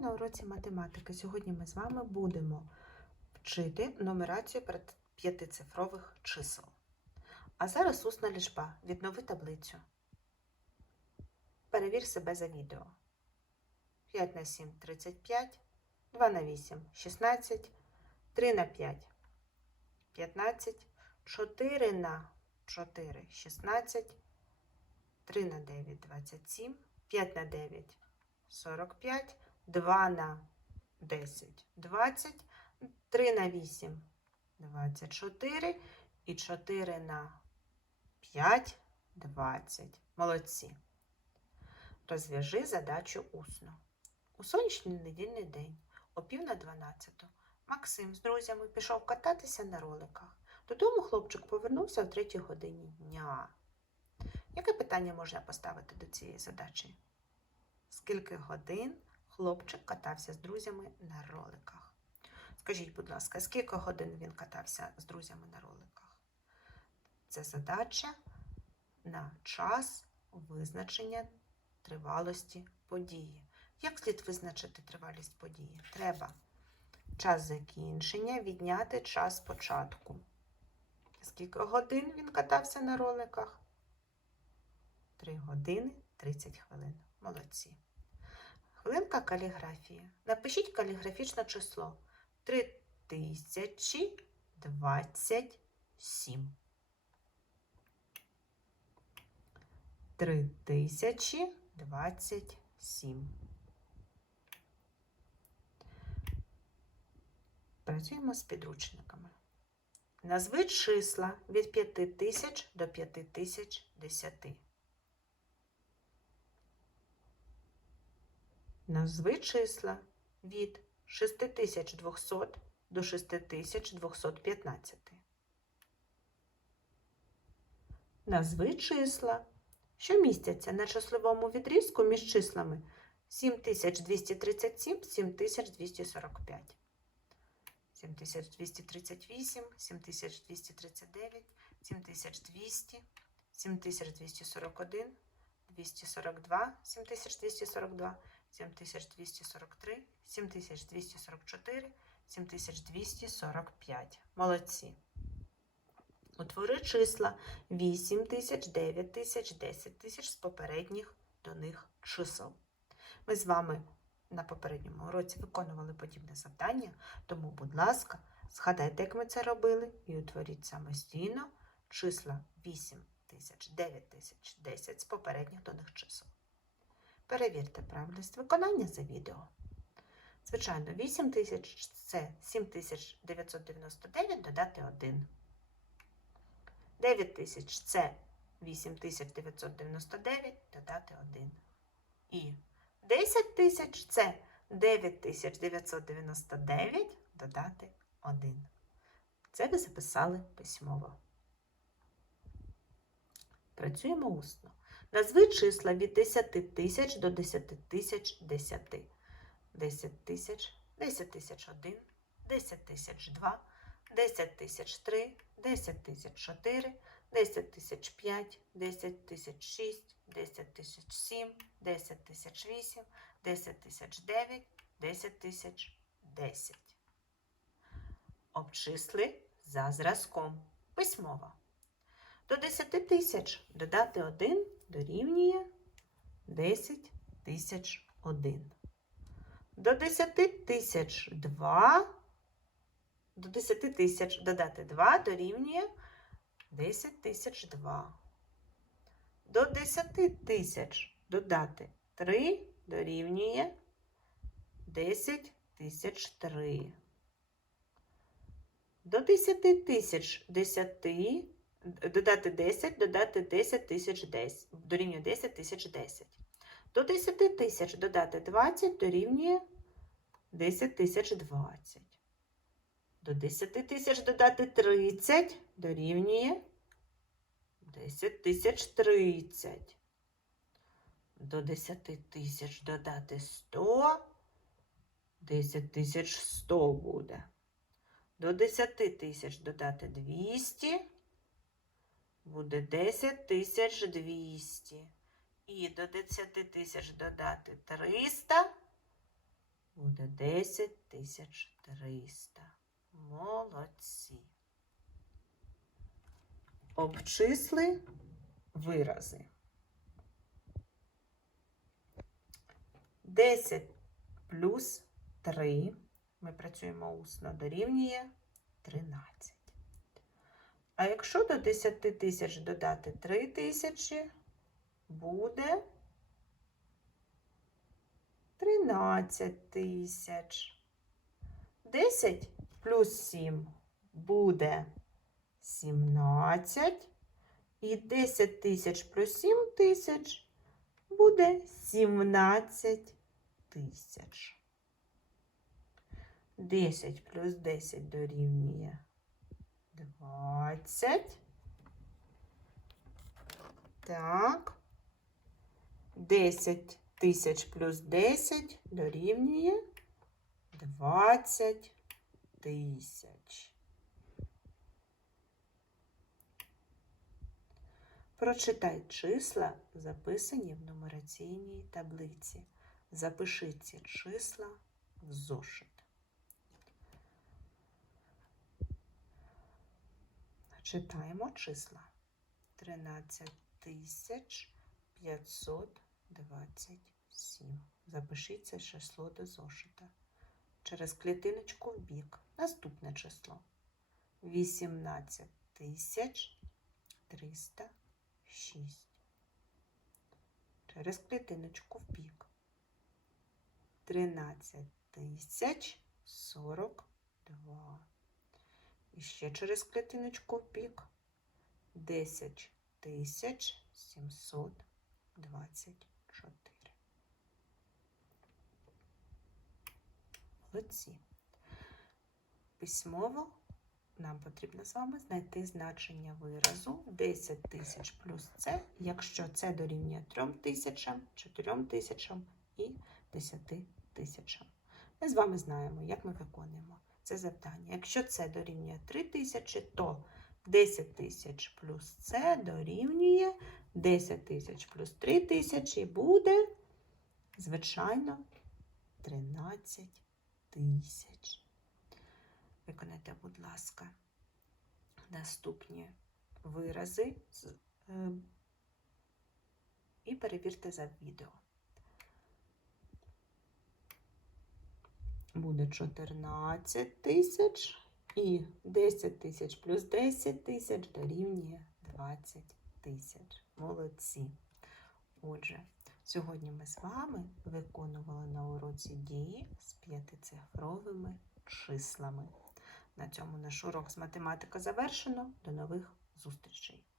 на уроці математики. Сьогодні ми з вами будемо вчити нумерацію п'ятицифрових чисел. А зараз усна лічба. Віднови таблицю. Перевір себе за відео. 5 на 7 – 35, 2 на 8 – 16, 3 на 5 – 15, 4 на 4 – 16, 3 на 9 – 27, 5 на 9 – 45, 2 на 10 – 20, 3 на 8 – 24 і 4 на 5 – 20. Молодці. Розв'яжи задачу усно. У сонячний недільний день, о пів на 12, Максим з друзями пішов кататися на роликах. Додому хлопчик повернувся о 3 годині дня. Яке питання можна поставити до цієї задачі? Скільки годин хлопчик катався з друзями на роликах? Скажіть, будь ласка, скільки годин він катався з друзями на роликах? Це задача на час визначення тривалості події. Як слід визначити тривалість події? Треба час закінчення відняти час початку. Скільки годин він катався на роликах? 3 години 30 хвилин. Молодці. Хвилинка каліграфії. Напишіть каліграфічне число 3027. 3027. Працюємо з підручниками. Назви числа від 5000 до 5010. Назви числа від 6200 до 6215. Назви числа, що містяться на числовому відрізку між числами 7237 7245. 7238, 7239, 7200, 7241, 242, 7242, 7243, 7244, 7245. Молодці. Утвори числа 8 тисяч, 9 тисяч, 10 тисяч з попередніх до них чисел. Ми з вами на попередньому уроці виконували подібне завдання, тому, будь ласка, згадайте, як ми це робили, і утворіть самостійно числа 8 тисяч, 9 тисяч, 10 з попередніх до них чисел. Перевірте правильність виконання за відео. Звичайно, 8 тисяч це 7999 додати 1. 9 тисяч це 8999 додати 1. І 10 тисяч це 9999 додати 1. Це ви записали письмово. Працюємо усно. Назви числа від 10 тисяч до 10 тисяч 10. 10 тисяч, 10 тисяч 1, 10 тисяч 2, 10 тисяч 3, 10 тисяч 4, 10 тисяч 5, 10 тисяч 6, 10 тисяч 7, 10 тисяч 8, 10 тисяч 9, 10 тисяч 10. Обчисли за зразком. Письмово. До 10 тисяч додати 1 дорівнює 10 тисяч 1. До 10 тисяч 2, до 10 тисяч додати 2 дорівнює 10 тисяч 2. До 10 тисяч додати 3 дорівнює 10 тисяч 3. До 10 тисяч 10 додати 10, додати 10 тисяч 10, дорівнює 10 тисяч 10. До 10 тисяч додати 20 дорівнює 10 тисяч 20. До 10 тисяч додати 30 дорівнює 10 тисяч 30. До 10 тисяч додати 100, 10 тисяч 100 буде. До 10 тисяч додати 200, буде 10 тисяч 200. І до 10 тисяч додати 300 буде 10 тисяч 300. Молодці. Обчисли вирази. 10 плюс 3. Ми працюємо усно дорівнює 13. А якщо до 10 тисяч додати 3 тисячі, буде 13 тисяч. 10 плюс 7 буде 17. І 10 тисяч плюс 7 тисяч буде 17 тисяч. 10 плюс 10 дорівнює 20. Так. 10 тисяч плюс 10 дорівнює 20 тисяч. Прочитай числа, записані в нумераційній таблиці. Запиши ці числа в зошит. Читаємо числа. 13 тисяч 527. Запишіть це число до зошита. Через клітиночку в бік. Наступне число. 18 306. Через клітиночку в бік. 13 тисяч 42. І ще через клітиночку в бік. 10 тисяч 724. Молодці. Письмово нам потрібно з вами знайти значення виразу 10 тисяч плюс це, якщо це дорівнює 3 тисячам, 4 тисячам і 10 тисячам. Ми з вами знаємо, як ми виконуємо це завдання. Якщо це дорівнює 3 тисячі, то 10 тисяч плюс це дорівнює 10 тисяч плюс 3 тисячі буде, звичайно, 13 тисяч. Виконайте, будь ласка, наступні вирази е, і перевірте за відео. Буде 14 тисяч і 10 тисяч плюс 10 тисяч дорівнює 20 тисяч. Молодці. Отже, сьогодні ми з вами виконували на уроці дії з п'ятицифровими числами. На цьому наш урок з математика завершено. До нових зустрічей!